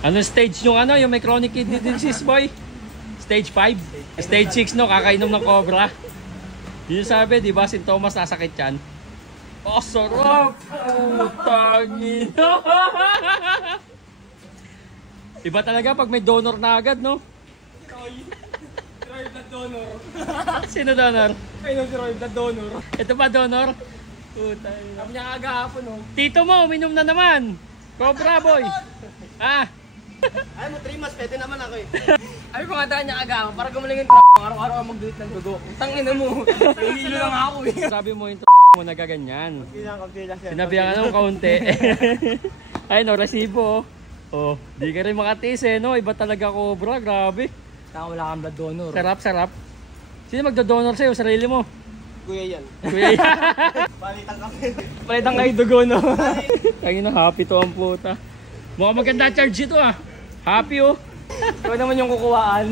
Ano stage nung ano, yung may chronic kidney disease, boy? Stage 5? Stage 6 no, kakainom ng cobra. Yun sabi, di ba, sintomas nasakit yan? Oh, sarap! Putangin! Iba talaga pag may donor na agad, no? Roy Blood Donor. Sino donor? Ayun si Roy Blood Donor. Ito ba donor? Putangin. Sabi niya kagahapon, oh. Tito mo, uminom na naman! Cobra, boy! Ah! Ay mo, 3 months, pwede naman ako eh. Ay ko nga daan niya kagahapon, para gumaling yung araw-araw ako mag-delete ng dugo. Tangin na mo, nahihilo lang ako eh. Sabi mo yung mo nagaganyan. Konti lang siya. Sinabihan ka ng kaunti. Ay no, resibo. Oh, di ka rin makatiis eh, no? Iba talaga cobra, grabe. Taka wala kang blood donor. Sarap, sarap. Sino magdodonor sa'yo? Sarili mo? Kuya yan. Kuya yan. Palitan kami. Palitan kayo dugo, no? Kaya na, happy to ang puta. Mukhang maganda charge ito ah. Happy oh. Ikaw naman yung kukuhaan.